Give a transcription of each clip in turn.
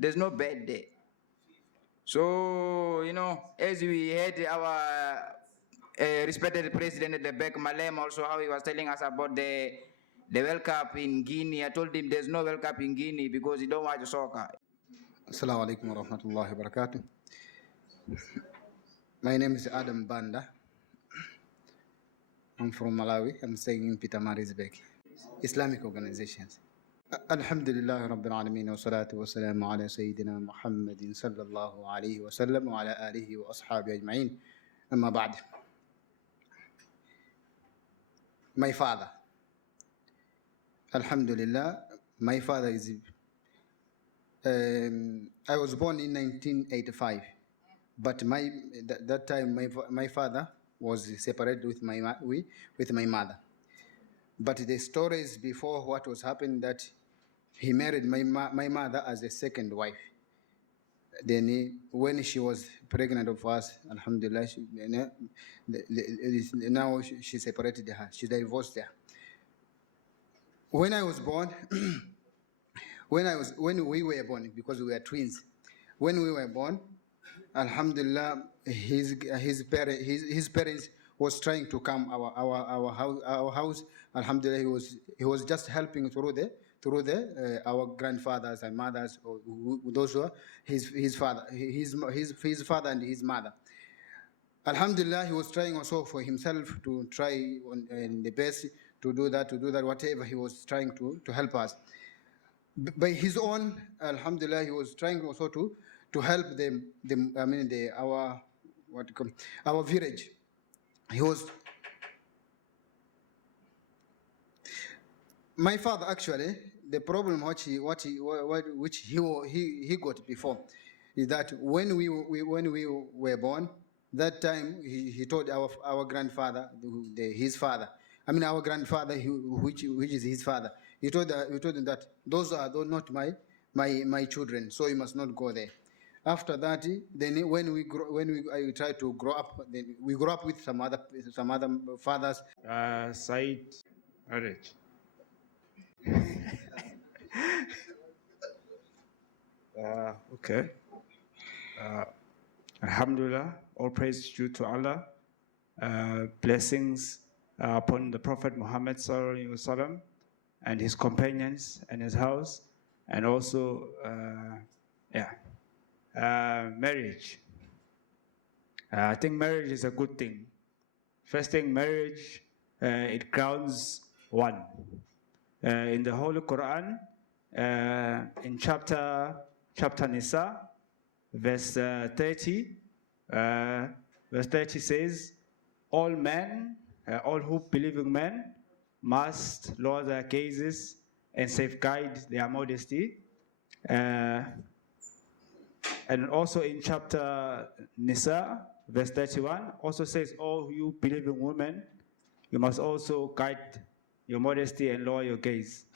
There's no bad day. So, as we had our respected president at the back, Malem, also how he was telling us about the World Cup in Guinea. I told him there's no World Cup in Guinea because he don't watch soccer. Assalamu alaikum wa rahmatullahi wa barakatuh. My name is Adam Banda. I'm from Malawi. I'm staying in Pietermaritzburg. Islamic organizations. Alhamdulillah Rabbil Alameen wa salatu wa salamu ala Sayyidina Muhammadin sallallahu alayhi wa sallam wa ala alihi wa ashabi ajma'in. Amma ba'd. My father. Alhamdulillah, my father is... I was born in 1985, but that time my father was separated with my mother. But the stories before what was happening, that he married my mother as a second wife. Then when she was pregnant of us, alhamdulillah, now she separated her. She divorced her. When I was born, when we were born, because we were twins, when we were born, alhamdulillah, his parents was trying to come our house. Alhamdulillah, he was just helping through the our grandfathers and mothers, or those who are his father and his mother. Alhamdulillah, he was trying also for himself to try in the best to do that, whatever he was trying to help us. By his own, alhamdulillah, he was trying also to help our village. He was... My father, actually, the problem which he got before is that when we were born, that time he told our grandfather, his father, our grandfather, which is his father, he told him that those are not my children, so you must not go there. After that, then when I tried to grow up, then we grew up with some other fathers. Sayyed marriage. Okay. Alhamdulillah, all praise is due to Allah. Blessings upon the Prophet Muhammad sallallahu alaihi wasallam and his companions and his house, and also marriage. I think marriage is a good thing. First thing, marriage, it grounds one. In the Holy Quran, in chapter Nisa, verse 30, verse 30 says, all men, all who believing men, must lower their gazes and safeguard their modesty. And also in chapter Nisa, verse 31, also says, all you believing women, you must also guide your modesty and lower your gaze.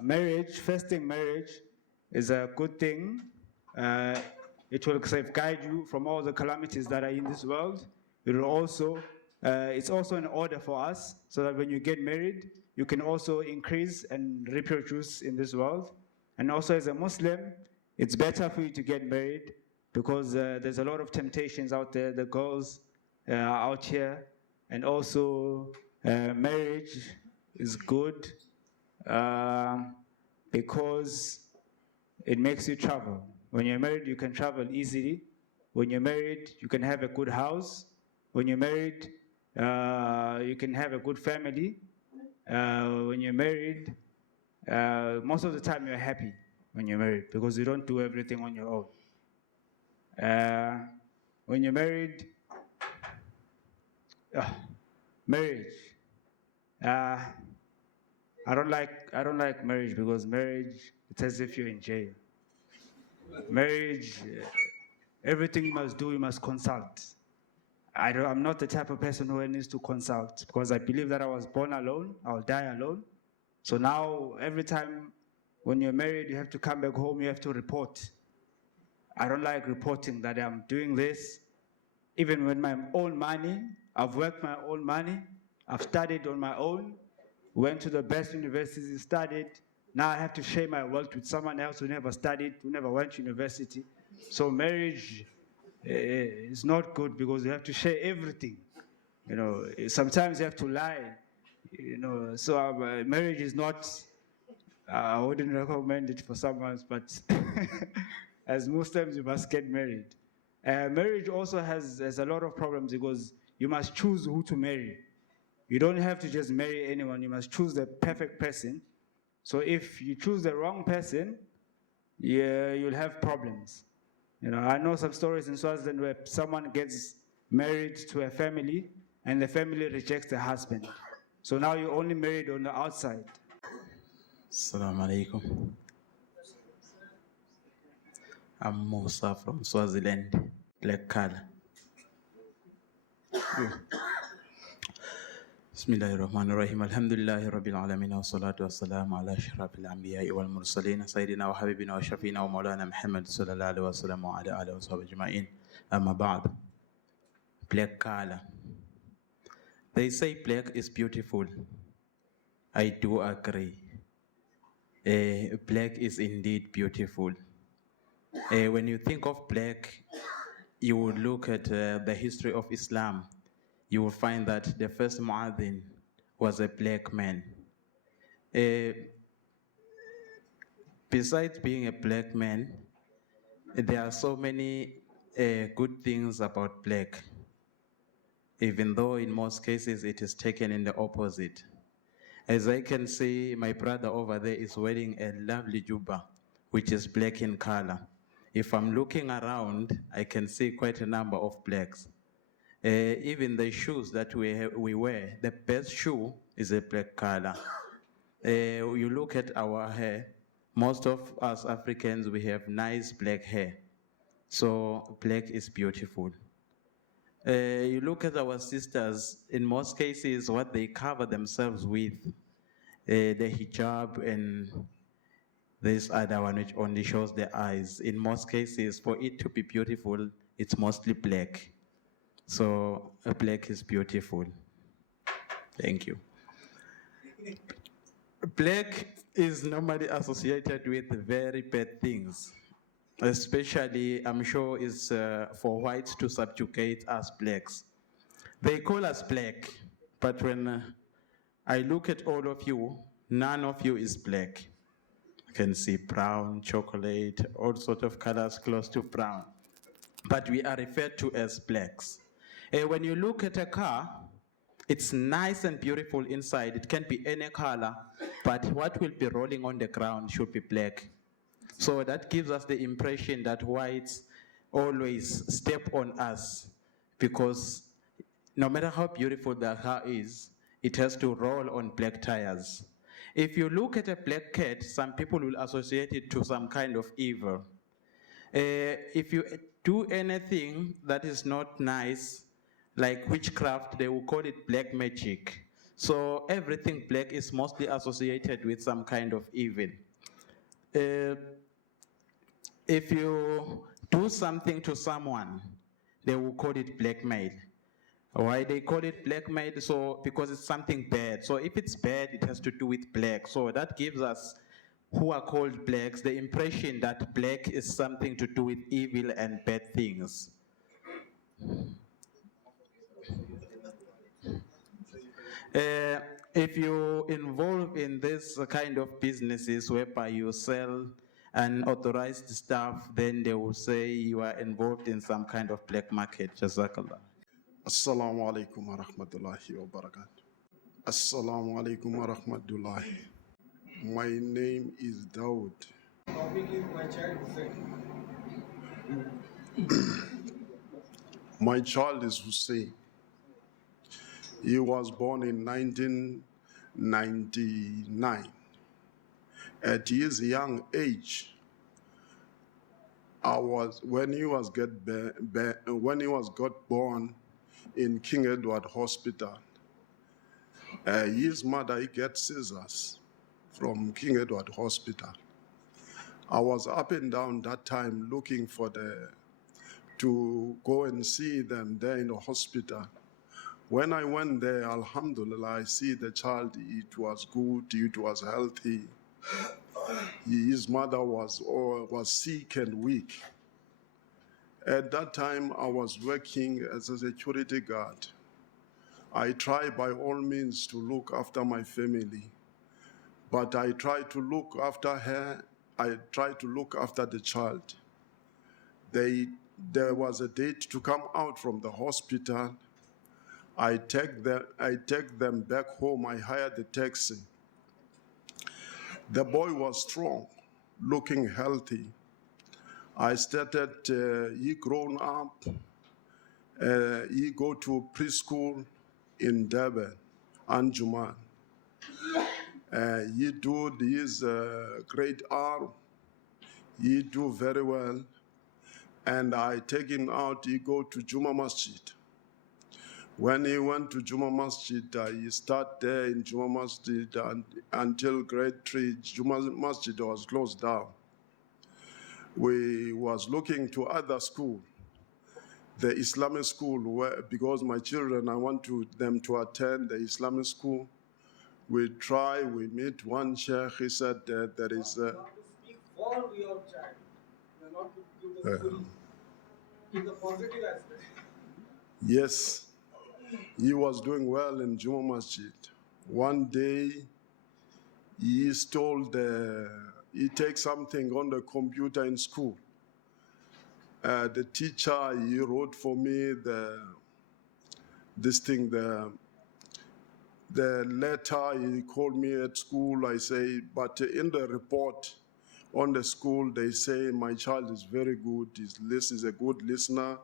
Marriage, first thing, marriage is a good thing. It will safeguard you from all the calamities that are in this world. It will also, it's also an order for us, so that when you get married, you can also increase and reproduce in this world. And also as a Muslim, it's better for you to get married, because there's a lot of temptations out there, the girls out here. And also marriage is good because it makes you travel. When you're married, you can travel easily. When you're married, you can have a good house. When you're married, you can have a good family. When you're married, most of the time you're happy when you're married, because you don't do everything on your own. When you're married, marriage. I don't like marriage, because marriage, it's as if you're in jail. Marriage, everything you must do, you must consult. I'm not the type of person who needs to consult, because I believe that I was born alone, I'll die alone. So now, every time when you're married, you have to come back home, you have to report. I don't like reporting that I'm doing this. Even with my own money, I've worked my own money, I've studied on my own, went to the best universities, studied, Now I have to share my wealth with someone else who never studied, who never went to university. So marriage is not good because you have to share everything. You know, sometimes you have to lie. You know, so marriage is not. I wouldn't recommend it for someone, but as Muslims, you must get married. Marriage also has a lot of problems because you must choose who to marry. You don't have to just marry anyone. You must choose the perfect person. So if you choose the wrong person, you'll have problems. You know, I know some stories in Swaziland where someone gets married to a family and the family rejects the husband. So now you're only married on the outside. Assalamu alaikum. I'm Musa from Swaziland, black color. Bismillahirrahmanirrahim. Alhamdulillahi Rabbil Alamin. Wa salatu wa salamu ala ashrafil anbiya'i wal mursalin. Sayyidina wa habibina wa shafina wa maulana Muhammad sallallahu alaihi wa sallam wa ala alihi wa sahbihi ajma'in. Amma ba'd. Black color. They say black is beautiful. I do agree. Black is indeed beautiful. When you think of black, you would look at the history of Islam. You will find that the first muadhin was a black man. Besides being a black man, there are so many good things about black, even though in most cases it is taken in the opposite. As I can see, my brother over there is wearing a lovely jubba, which is black in color. If I'm looking around, I can see quite a number of blacks. Even the shoes that we wear, the best shoe is a black color. You look at our hair, most of us Africans, we have nice black hair. So black is beautiful. You look at our sisters, in most cases, what they cover themselves with, the hijab and this other one which only shows the eyes. In most cases, for it to be beautiful, it's mostly black. So black is beautiful. Thank you. Black is normally associated with very bad things. Especially, I'm sure, is for whites to subjugate us blacks. They call us black, but when I look at all of you, none of you is black. You can see brown, chocolate, all sorts of colors close to brown. But we are referred to as blacks. When you look at a car, it's nice and beautiful inside. It can be any color, but what will be rolling on the ground should be black. So that gives us the impression that whites always step on us because no matter how beautiful the car is, it has to roll on black tires. If you look at a black cat, some people will associate it to some kind of evil. If you do anything that is not nice, like witchcraft, they will call it black magic. So everything black is mostly associated with some kind of evil. If you do something to someone, they will call it blackmail. Why they call it blackmail? So because it's something bad. So if it's bad, it has to do with black. So that gives us, who are called blacks, the impression that black is something to do with evil and bad things. If you involve in this kind of businesses whereby you sell unauthorized stuff, then they will say you are involved in some kind of black market. Jazakallah. Assalamu alaikum wa rahmatullahi wa barakatuh. Assalamu alaikum wa rahmatullahi. My name is Dawood. My child is Hussein. He was born in 1999. At his young age, when he was got born in King Edward Hospital, his mother he get scissors from King Edward Hospital. I was up and down that time looking for to go and see them there in the hospital. When I went there, alhamdulillah, I see the child, it was good, it was healthy. His mother was sick and weak. At that time, I was working as a security guard. I try by all means to look after my family, but I try to look after her. I try to look after the child. There was a date to come out from the hospital. I take them back home. I hired the taxi. The boy was strong, looking healthy. I started, he grown up, he go to preschool in Durban, Anjuman. He do his grade R, he do very well, and I take him out, he go to Juma Masjid. When he went to Juma Masjid, he started there in Juma Masjid until grade 3, Juma Masjid was closed down. We was looking to other school, the Islamic school, because my children, I want them to attend the Islamic school. We meet one sheikh, he said there is a... Speak for your child, not to give the story in the positive aspect. Yes, he was doing well in Juma Masjid. One day, he takes something on the computer in school. The teacher, he wrote for me the letter, he called me at school, I say, but in the report on the school, they say my child is very good, is a good listener,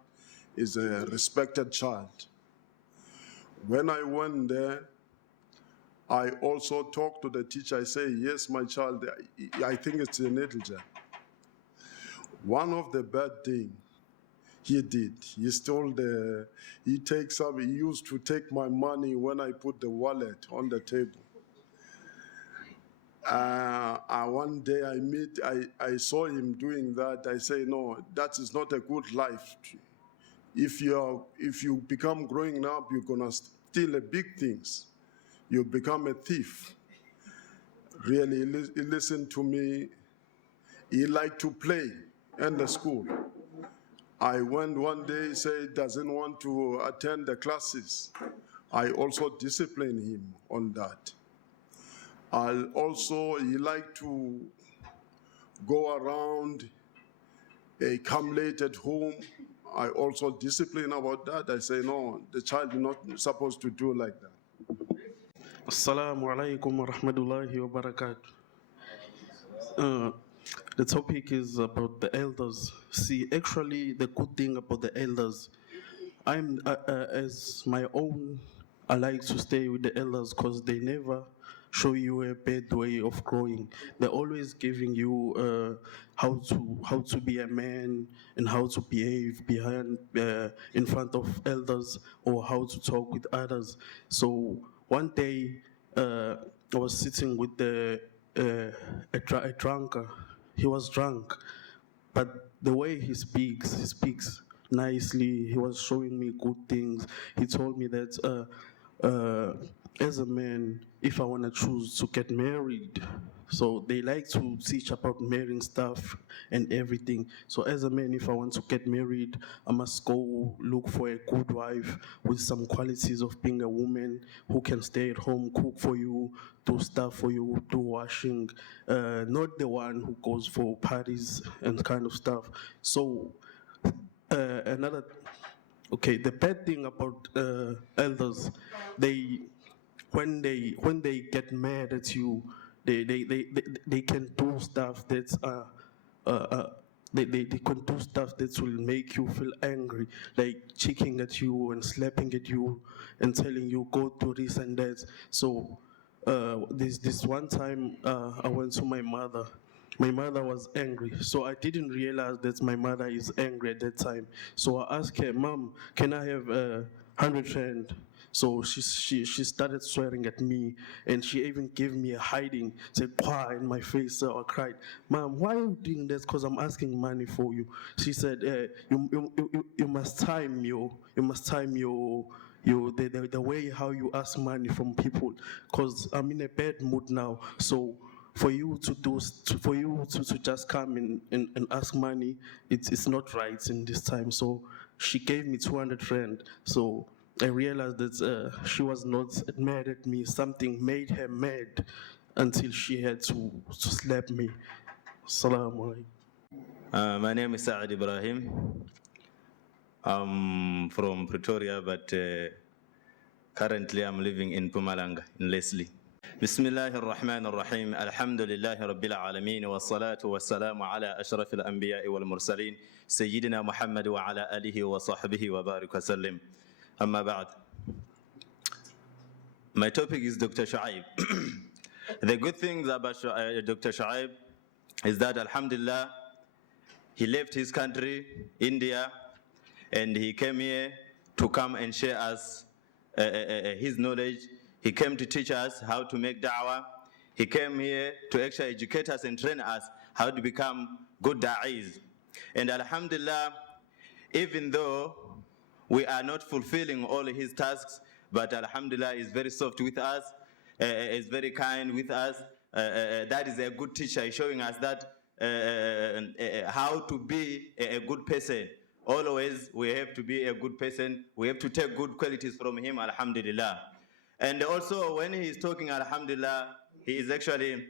is a respected child. When I went there, I also talked to the teacher, I say, yes, my child, I think it's a negligence. One of the bad things he did, he used to take my money when I put the wallet on the table. One day I saw him doing that. I say, no, that is not a good life. If you become growing up, you're gonna steal big things. You become a thief. Really, he listened to me. He liked to play in the school. I went one day, he said he doesn't want to attend the classes. I also disciplined him on that. He liked to go around, come late at home. I also discipline about that. I say, no, the child is not supposed to do like that. Assalamu alaikum wa rahmatullahi wa barakatuh. The topic is about the elders. See, actually, the good thing about the elders, as my own, I like to stay with the elders because they never show you a bad way of growing. They're always giving you how to be a man and how to behave in front of elders or how to talk with others. So one day I was sitting with a drunkard. He was drunk, but the way he speaks nicely. He was showing me good things. He told me that as a man, if I want to choose to get married, so they like to teach about marrying stuff and everything. So as a man, if I want to get married, I must go look for a good wife with some qualities of being a woman who can stay at home, cook for you, do stuff for you, do washing, not the one who goes for parties and kind of stuff. So the bad thing about elders, when they get mad at you, they can do stuff that's they can do stuff that will make you feel angry, like cheeking at you and slapping at you and telling you go do this and that. So this one time I went to my mother. My mother was angry, so I didn't realize that my mother is angry at that time. So I asked her, Mom, can I have 100 rand? So she started swearing at me, and she even gave me a hiding, said, "Why?" in my face. So I cried, "Mom, why are you doing this? Because I'm asking money for you." She said, "You must time the way how you ask money from people, because I'm in a bad mood now. So for you to just come and ask money, it's not right in this time. So she gave me 200 rand. So I realized that she was not mad at me. Something made her mad until she had to slap me. Assalamu alaikum. My name is Saad Ibrahim. I'm from Pretoria, but currently I'm living in Pumalanga, in Leslie. بسم الله الرحمن الرحيم الحمد لله رب العالمين والصلاة والسلام على أشرف الأنبياء والمرسلين سيدنا محمد وعلى آله وصحبه وبارك وسلم أما بعد. My topic is Dr. Shuaib. The good things about Dr. Shuaib is that alhamdulillah, he left his country, India, and he came here to come and share us his knowledge. He came to teach us how to make da'wah. He came here to actually educate us and train us how to become good da'is. And alhamdulillah, even though we are not fulfilling all his tasks, but alhamdulillah, he's very soft with us, is very kind with us. That is a good teacher. He's showing us that how to be a good person. Always we have to be a good person. We have to take good qualities from him, alhamdulillah. And also when he is talking, alhamdulillah, he is actually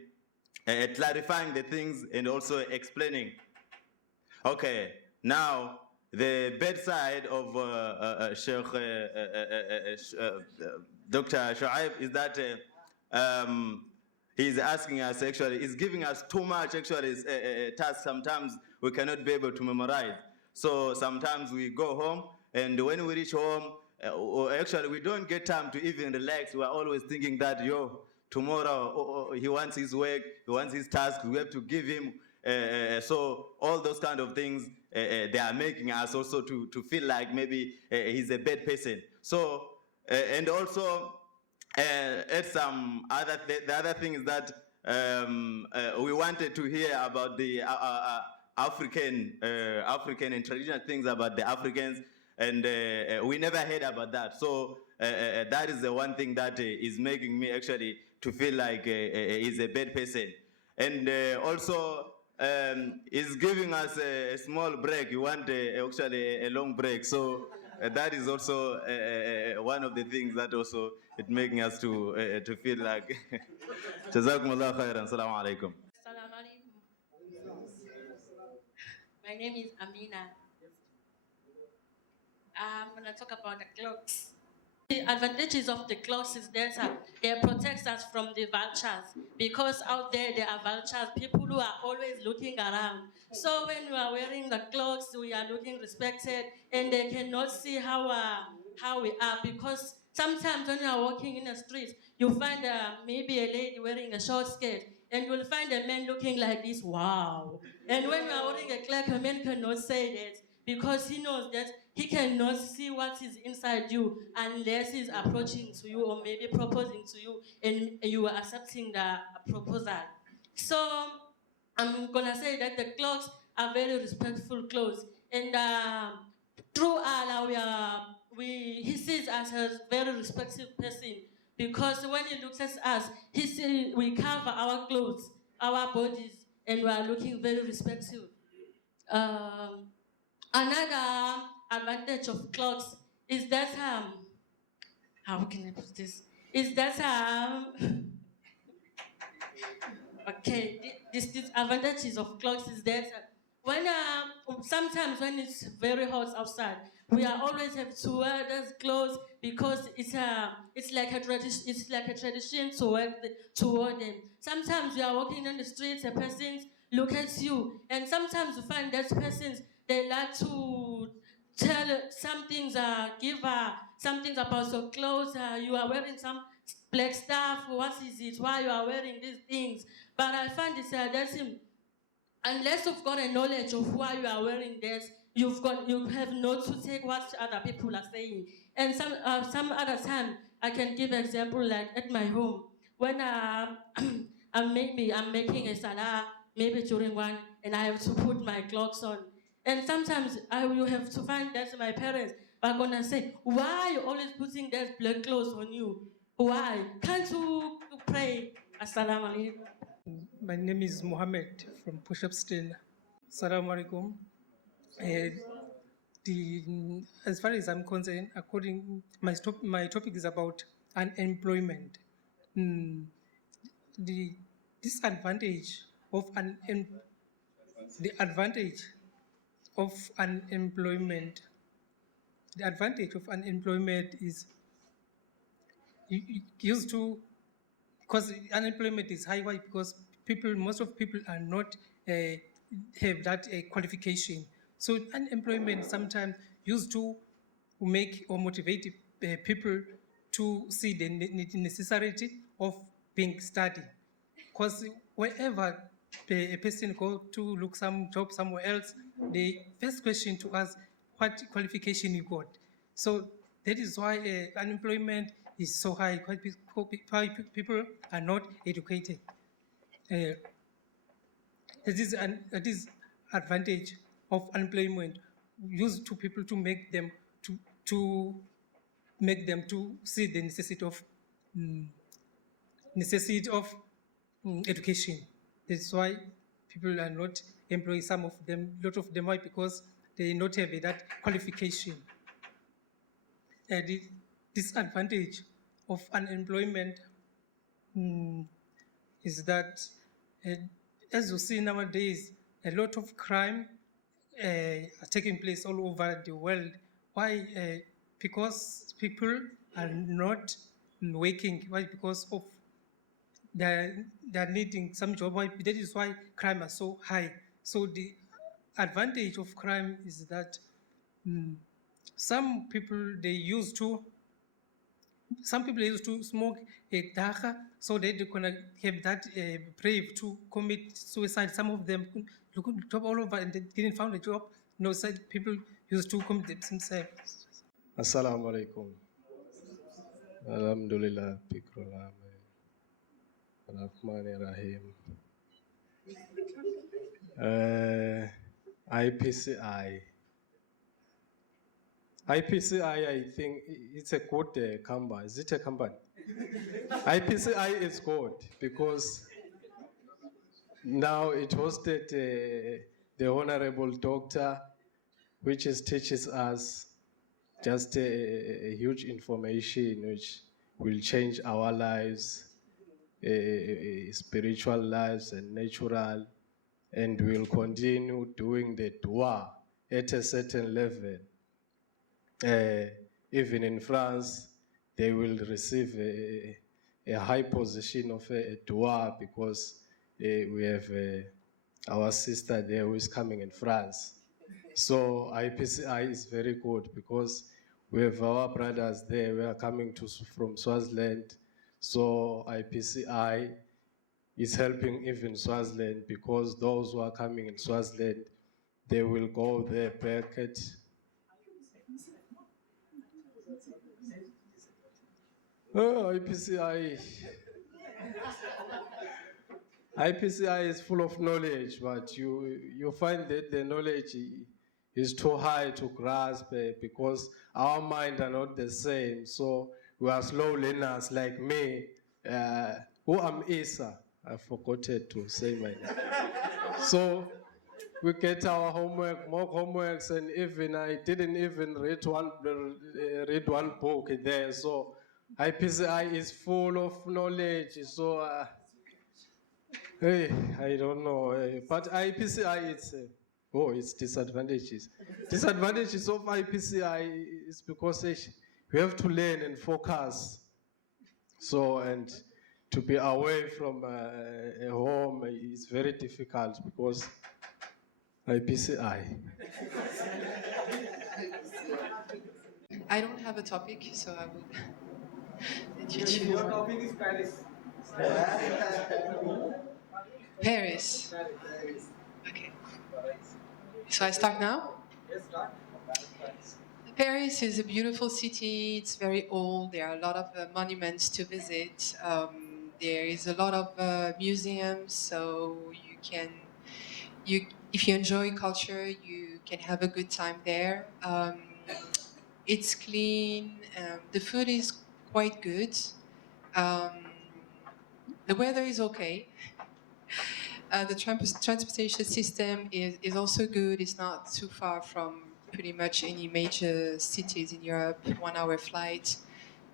clarifying the things and also explaining. Okay, now the bedside of Sheikh Dr. Shuaib is that he's asking us actually, he's giving us too much actually tasks. Sometimes we cannot be able to memorize. So sometimes we go home, and when we reach home, actually we don't get time to even relax. We are always thinking that, tomorrow he wants his work, he wants his task, we have to give him. So all those kind of things, they are making us also to feel like maybe he's a bad person. So, and also, some other, the other thing is that we wanted to hear about the African and traditional things about the Africans, and we never heard about that. So that is the one thing that is making me actually to feel like he's a bad person. And also, he's giving us a small break. You want actually a long break. So that is also one of the things that also it's making us to feel like. Jazakumullah khairan. Assalamu alaikum. Assalamu alaikum. My name is Amina. I'm going to talk about the clocks. The advantages of the clocks is that they protect us from the vultures, because out there are vultures, people who are always looking around. So when we are wearing the clocks, we are looking respected, and they cannot see how we are, because sometimes when you are walking in the streets, you find maybe a lady wearing a short skirt, and you'll find a man looking like this, wow. And when you are wearing a cloak, a man cannot say that, because he knows that he cannot see what is inside you unless he's approaching to you or maybe proposing to you and you are accepting the proposal. So I'm gonna say that the clothes are very respectful clothes, and through Allah he sees us as a very respectful person, because when he looks at us, he sees we cover our clothes, our bodies, and we are looking very respectful. Another advantage of clothes is that how can I put this? Is that okay? This advantages of clothes is that when sometimes when it's very hot outside, we are always have to wear those clothes, because it's like a tradition to wear them. Sometimes you are walking on the streets, a person look at you, and sometimes you find that persons, they like to tell some things, give some things about your clothes. You are wearing some black stuff. What is it? Why you are wearing these things? But I find this that's him. Unless you've got a knowledge of why you are wearing this, you have not to take what other people are saying. And some other time, I can give an example like at my home when I'm making a salah, maybe during one, and I have to put my clothes on. And sometimes I will have to find that my parents are gonna say, why are you always putting that black clothes on you? Why? Can't you pray? Assalamu alaikum. My name is Mohammed from Pushupstin. Assalamu alaikum. As far as I'm concerned, my topic is about unemployment. The disadvantage of the advantage of unemployment. The advantage of unemployment is used to, because unemployment is high. Why? Because most of people are not have that qualification. So unemployment sometimes used to make or motivate people to see the necessity of being study. Because wherever a person go to look some job somewhere else, the first question to ask, what qualification you got? So that is why unemployment is so high. Why people are not educated. It is advantage of unemployment used to people to make them to see the necessity of education. That's why people are not employed. Some of them, lot of them, why? Because they not have that qualification. The disadvantage of unemployment is that, as you see nowadays, a lot of crime are taking place all over the world. Why? Because people are not working. Why? Because of they're needing some job. Why? That is why crime are so high. So the advantage of crime is that some people used to smoke a dagga, so they're gonna have that brave to commit suicide. Some of them look job all over and they didn't find a job. No, said people used to commit themselves. Assalamu alaikum. Alhamdulillah, Pikrul Rahman Rahim. IPCI. IPCI, I think it's a good company. Is it a company? IPCI is good because now it hosted the Honorable Doctor, which teaches us just a huge information which will change our lives, spiritual lives and natural, and we'll continue doing the dua at a certain level. Even in France, they will receive a high position of a dua because we have our sister there who is coming in France. So IPCI is very good because we have our brothers there who are coming from Swaziland. So IPCI is helping even Swaziland because those who are coming in Swaziland, they will go there back at IPCI. IPCI is full of knowledge, but you find that the knowledge is too high to grasp because our minds are not the same. So we are slow learners like me, who am Isa. I forgot to say my name. So we get our homework, mock homeworks, and even I didn't even read one book there. So IPCI is full of knowledge. So hey, I don't know, but IPCI it's disadvantages. Disadvantages of IPCI is because we have to learn and focus. So and to be away from a home is very difficult because IPCI. I don't have a topic, so I will let you choose. Your topic is Paris. Paris. Okay. So I start now? Yes, start. Paris is a beautiful city. It's very old. There are a lot of monuments to visit. There is a lot of museums, so if you enjoy culture, you can have a good time there. It's clean. The food is quite good. The weather is okay. The transportation system is also good. It's not too far from pretty much any major cities in Europe, 1 hour flight.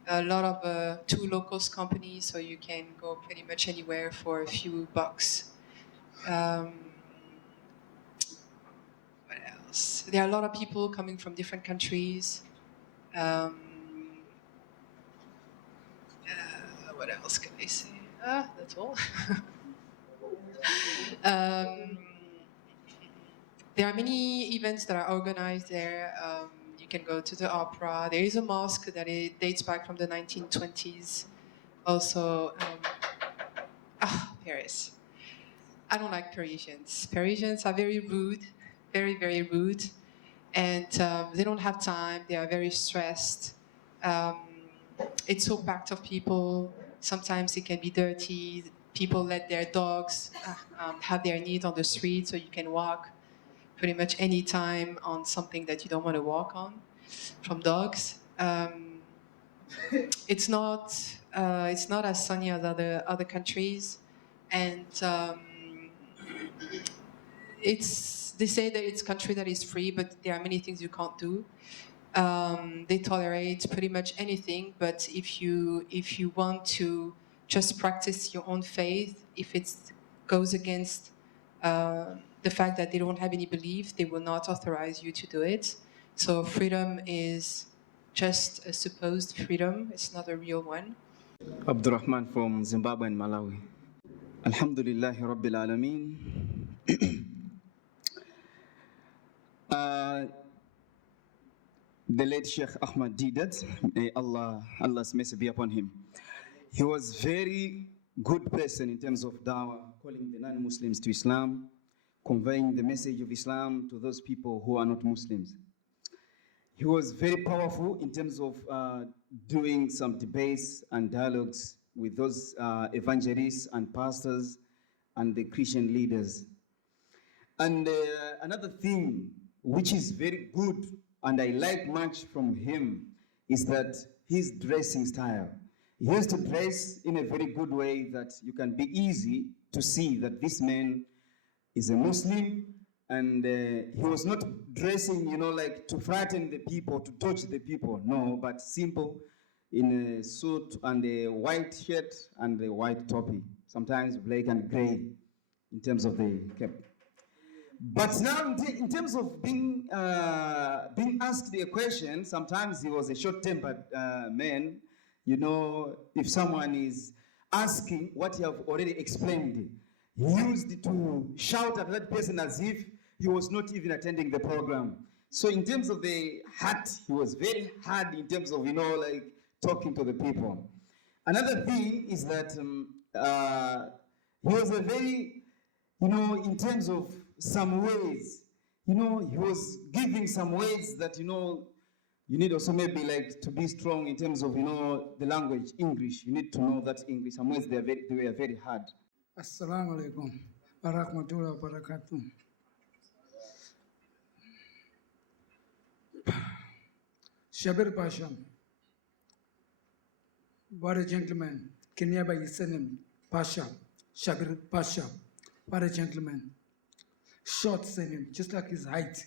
A lot of two locals companies, so you can go pretty much anywhere for a few bucks. What else? There are a lot of people coming from different countries. What else can I say? That's all. There are many events that are organized there. You can go to the opera. There is a mosque that dates back from the 1920s. Also, Paris. I don't like Parisians. Parisians are very rude, very, very rude. And they don't have time. They are very stressed. It's so packed of people. Sometimes it can be dirty. People let their dogs have their needs on the street, so you can walk pretty much any time on something that you don't want to walk on from dogs. It's not as sunny as other countries, and they say that it's a country that is free, but there are many things you can't do. They tolerate pretty much anything, but if you want to just practice your own faith, if it goes against the fact that they don't have any belief, they will not authorize you to do it. So freedom is just a supposed freedom. It's not a real one. Abdurrahman from Zimbabwe and Malawi. Alhamdulillahi Rabbil Alameen. The late Sheikh Ahmed Deedat, may Allah's mercy be upon him. He was very good person in terms of dawah, calling the non-Muslims to Islam, conveying the message of Islam to those people who are not Muslims. He was very powerful in terms of doing some debates and dialogues with those evangelists and pastors and the Christian leaders. And another thing which is very good and I like much from him is that his dressing style. He used to dress in a very good way that you can be easy to see that this man is a Muslim, and he was not dressing, like to frighten the people, to touch the people, no, but simple, in a suit and a white shirt and a white topi, sometimes black and gray in terms of the cap. But now, in terms of being asked a question, sometimes he was a short-tempered man. If someone is asking what you have already explained, he used to shout at that person as if he was not even attending the program. So in terms of the heart, he was very hard in terms of, like talking to the people. Another thing is that he was a very, in terms of some ways, he was giving some ways that, you need also maybe like to be strong in terms of, the language, English. You need to know that English. Some ways they were very hard. Assalamu alaikum wa rahmatullahi wa barakatuh. Shabir Pasha, what a gentleman. Kenya by Yisanim Pasha, Shabir Pasha, what a gentleman. Short surname, just like his height.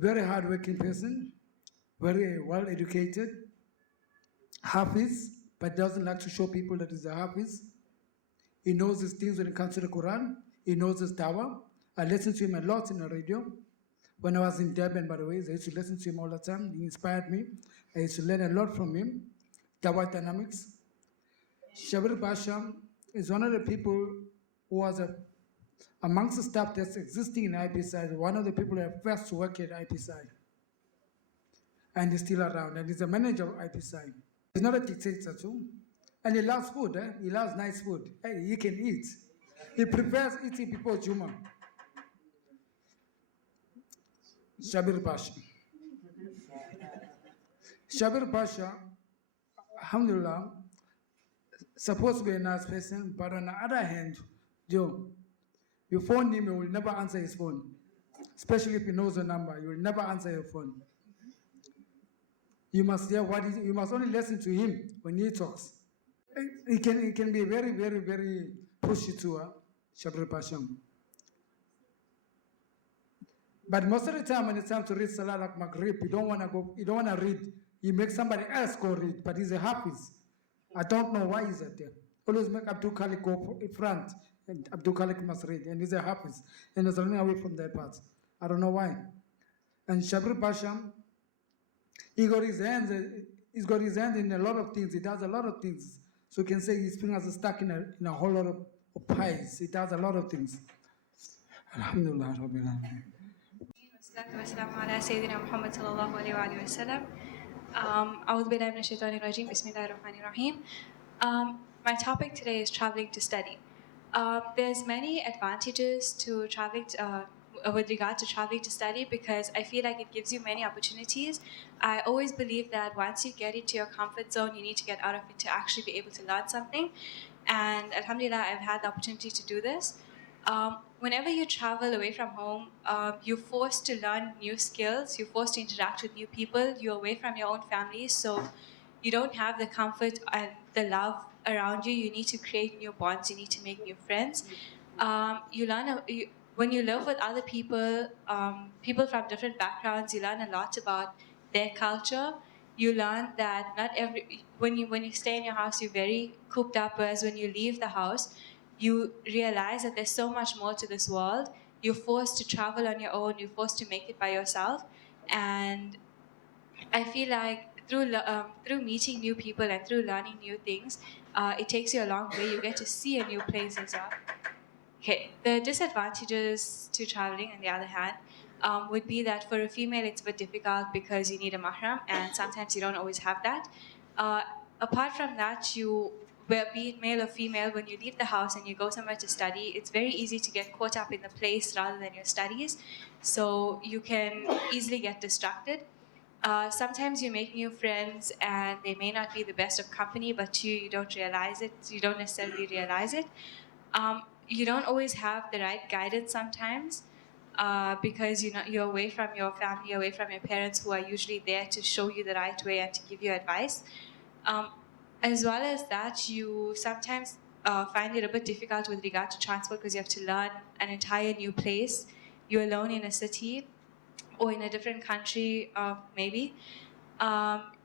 Very hard-working person, very well-educated, Hafiz, but doesn't like to show people that he's a Hafiz. He knows his things when it comes to the Quran. He knows his dawah. I listened to him a lot in the radio. When I was in Durban, by the way, I used to listen to him all the time. He inspired me. I used to learn a lot from him. Dawah dynamics. Shabir Pasha is one of the people who was amongst the staff that's existing in IPCI, one of the people who have first worked at IPCI. And he's still around, and he's the manager of IPCI. He's not a dictator too. And he loves food, He loves nice food. Hey, he can eat. He prefers eating before Juma. Shabir Pasha. Shabir Pasha, alhamdulillah, supposed to be a nice person, but on the other hand, Joe, you phone him, he will never answer his phone. Especially if he knows the number, you will never answer your phone. You must hear you must only listen to him when he talks. it can be very, very, very pushy to Shabri Pasham. But most of the time when it's time to read Salah like Maghrib, you don't want to read. You make somebody else go read, but he's a Hafiz. I don't know why he's there. Always make Abdul Khalik go in front, and Abdul Khalik must read, and he's a Hafiz, and he's running away from that part. I don't know why. And Shabri Pasham, he's got his hand in a lot of things. He does a lot of things. So you can say his fingers are stuck in a whole lot of pies. He does a lot of things. Alhamdulillah Rabbil Alamin. والسلام على سيدنا محمد صلى الله عليه وآله وسلم. أعوذ بالله من الشيطان الرجيم. بسم الله الرحمن الرحيم. My topic today is traveling to study. There's many advantages to traveling with regard to traveling to study because I feel like it gives you many opportunities. I always believe that once you get into your comfort zone, you need to get out of it to actually be able to learn something. And alhamdulillah, I've had the opportunity to do this. Whenever you travel away from home, you're forced to learn new skills, you're forced to interact with new people, you're away from your own family, so you don't have the comfort and the love around you. You need to create new bonds, you need to make new friends. When you live with other people, people from different backgrounds, you learn a lot about their culture. You learn that when you stay in your house, you're very cooped up, whereas when you leave the house, you realize that there's so much more to this world. You're forced to travel on your own. You're forced to make it by yourself. And I feel like through meeting new people and through learning new things, it takes you a long way. You get to see a new place as well. Okay, the disadvantages to traveling, on the other hand, would be that for a female, it's a bit difficult because you need a mahram, and sometimes you don't always have that. Apart from that, be it male or female, when you leave the house and you go somewhere to study, it's very easy to get caught up in the place rather than your studies. So you can easily get distracted. Sometimes you make new friends and they may not be the best of company, but you don't realize it. You don't necessarily realize it. You don't always have the right guidance sometimes because you're away from your family, away from your parents who are usually there to show you the right way and to give you advice. As well as that, you sometimes find it a bit difficult with regard to transport because you have to learn an entire new place. You're alone in a city or in a different country, maybe.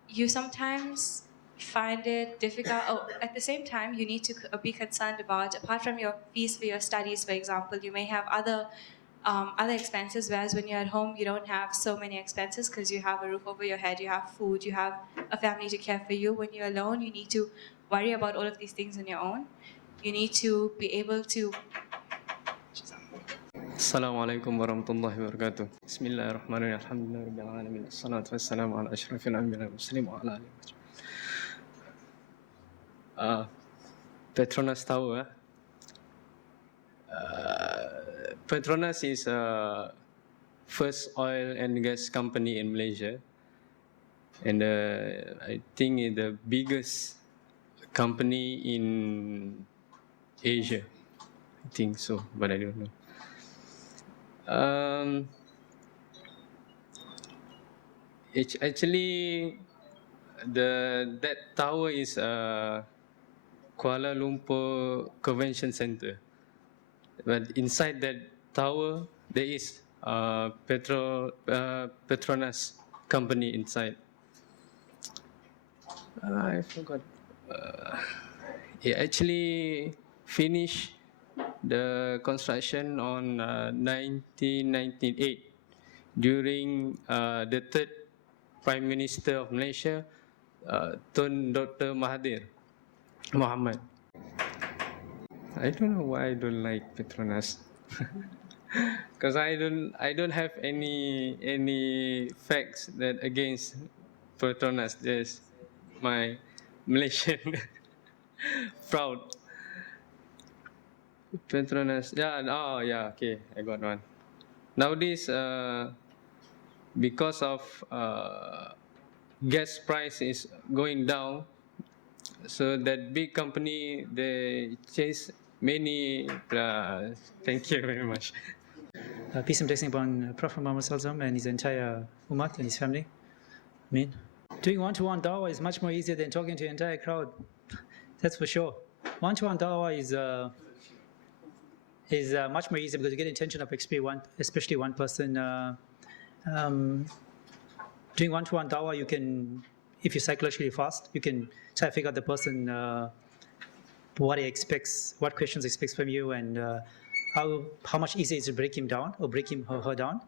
You sometimes find it difficult. At the same time, you need to be concerned about, apart from your fees for your studies, for example, you may have other expenses, whereas when you're at home, you don't have so many expenses because you have a roof over your head, you have food, you have a family to care for you. When you're alone, you need to worry about all of these things on your own. You need to be able to... Assalamu alaikum wa rahmatullahi wa barakatuh. Bismillahir rahmanir rahim. Alhamdulillah rabbil alamin. Assalatu wassalamu ala ashrafil anbiya wal mursalin wa ala alihi. Petronas Tower. Petronas is first oil and gas company in Malaysia, and I think it's the biggest company in Asia. I think so, but I don't know. It's actually that tower is Kuala Lumpur Convention Center, but inside that tower there is Petronas company inside. I forgot. It actually finished the construction on 1998 during the third Prime Minister of Malaysia, Tun Dr. Mahathir Mohamad. I don't know why I don't like Petronas, because I don't have any facts that against Petronas. There's my Malaysian proud. Petronas, okay, I got one. Nowadays, because of gas price is going down, so that big company, they chase many. Thank you very much. Peace and blessing upon Prophet Muhammad and his entire ummah and his family. Amen. Doing one-to-one dawah is much more easier than talking to the entire crowd. That's for sure. One-to-one dawah is much more easy because you get attention of especially one person. Doing one-to-one dawah, you can, if you're psychologically fast, you can try to figure out the person, what he expects, what questions he expects from you, and how much easier it is to break him down or break him or her down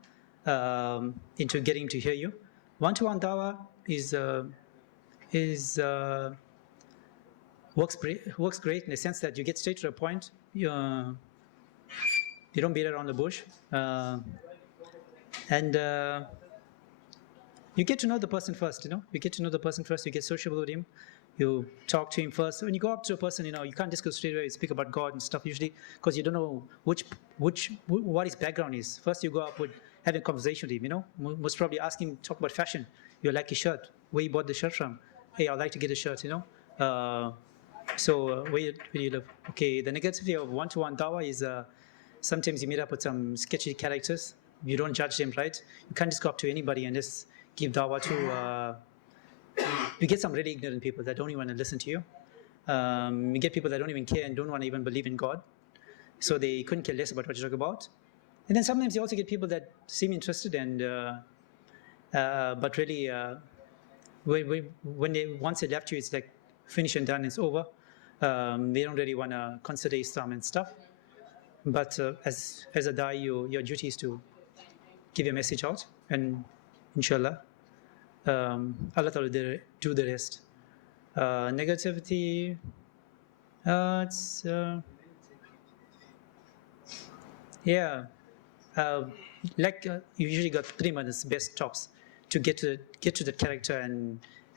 into getting him to hear you. One-to-one dawah works great in the sense that you get straight to the point. You don't beat around the bush, and you get to know the person first. You get to know the person first. You get sociable with him. You talk to him first. When you go up to a person, you can't just go straight away and speak about God and stuff usually, because you don't know what his background is. First, you go up with having a conversation with him. Most probably ask him, talk about fashion. You like his shirt. Where you bought the shirt from? Hey, I'd like to get a shirt. So where you live? Okay. The negativity of one-to-one dawah is sometimes you meet up with some sketchy characters. You don't judge them, right? You can't just go up to anybody and just give dawah to. You get some really ignorant people that don't even want to listen to you. You get people that don't even care and don't want to even believe in God. So they couldn't care less about what you talk about. And then sometimes you also get people that seem interested and, but really, once they left you, it's like finish and done, it's over. They don't really want to consider Islam and stuff. But as a da'i, your duty is to give your message out, and inshallah, Allah Ta'ala will do the rest. Negativity, you usually got 3 months best tops to get to the character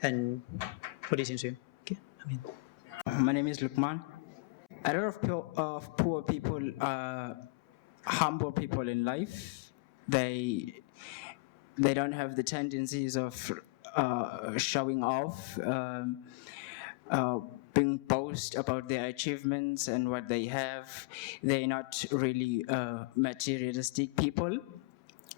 and put it into him. Okay, My name is Lukman. A lot of poor people are humble people in life. They don't have the tendencies of showing off, being boast about their achievements and what they have. They're not really materialistic people.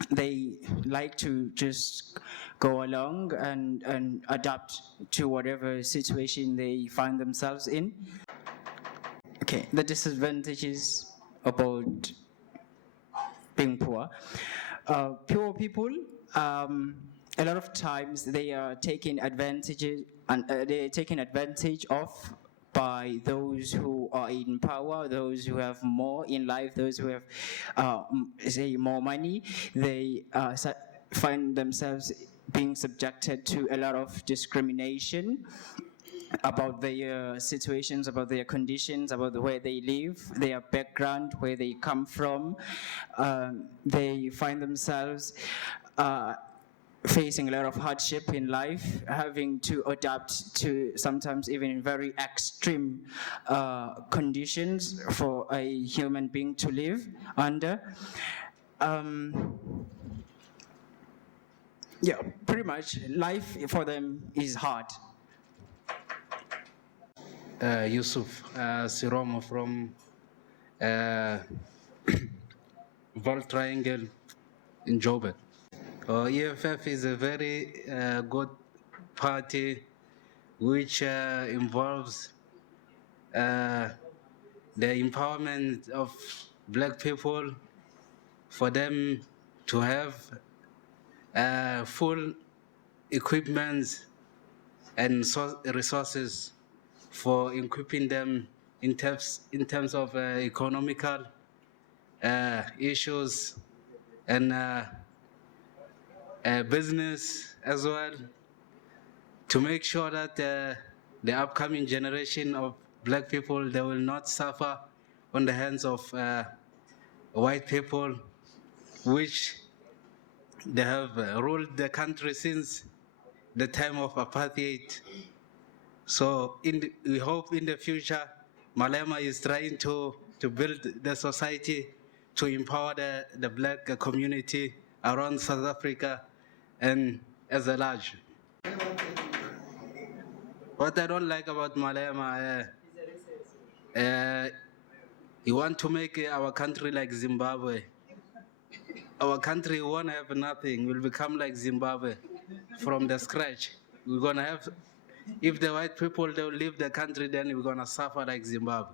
They like to just go along and adapt to whatever situation they find themselves in. Okay, the disadvantages about being poor. Poor people, a lot of times they are taken advantage of by those who are in power, those who have more in life, those who have, say, more money. They find themselves being subjected to a lot of discrimination about their situations, about their conditions, about where they live, their background, where they come from. They find themselves facing a lot of hardship in life, having to adapt to sometimes even very extreme conditions for a human being to live under. Yeah, pretty much life for them is hard. Yusuf Siromo from Vol Triangle in Joburg. EFF is a very good party which involves the empowerment of black people, for them to have full equipment and resources for equipping them in terms of economical issues and business as well, to make sure that the upcoming generation of black people, they will not suffer on the hands of white people, which they have ruled the country since the time of apartheid. So we hope in the future, Malema is trying to build the society to empower the black community around South Africa and as a large. What I don't like about Malema, he want to make our country like Zimbabwe. Our country won't have nothing, will become like Zimbabwe from the scratch. We're gonna have If the white people don't leave the country, then we're gonna suffer like Zimbabwe.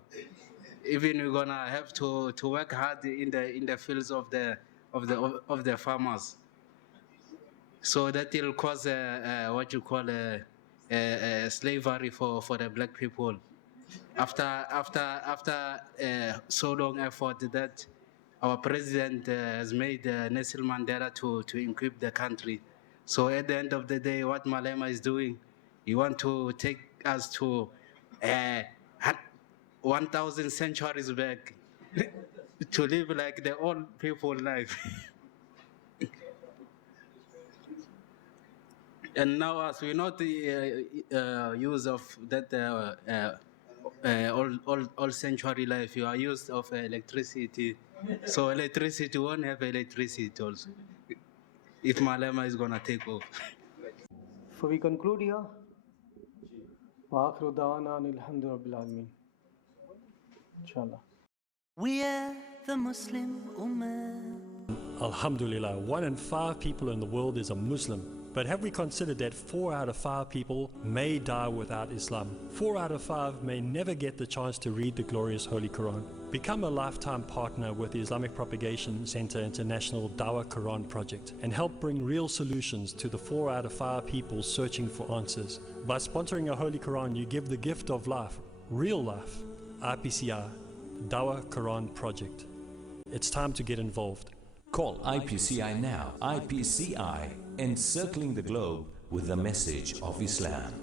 Even we're gonna have to work hard in the fields of the farmers. So that will cause what you call slavery for the black people. After so long effort that our president has made Nelson Mandela to equip the country. So at the end of the day, what Malema is doing, he want to take us to 1,000 centuries back to live like the old people life. And now, as we know the use of that old century life, you are used of electricity. So electricity won't have electricity also, if Malema is going to take over. So we conclude here. وآخر دعوانا أن الحمد لله رب العالمين. Inshallah. We are the Muslim Ummah. Alhamdulillah, 1 in 5 people in the world is a Muslim. But have we considered that 4 out of 5 people may die without Islam? 4 out of 5 may never get the chance to read the glorious Holy Quran. Become a lifetime partner with the Islamic Propagation Center International Dawah Quran Project and help bring real solutions to the 4 out of 5 people searching for answers. By sponsoring a Holy Quran, you give the gift of life, real life. IPCI, Dawah Quran Project. It's time to get involved. Call IPCI now. IPCI, encircling the globe with the message of Islam.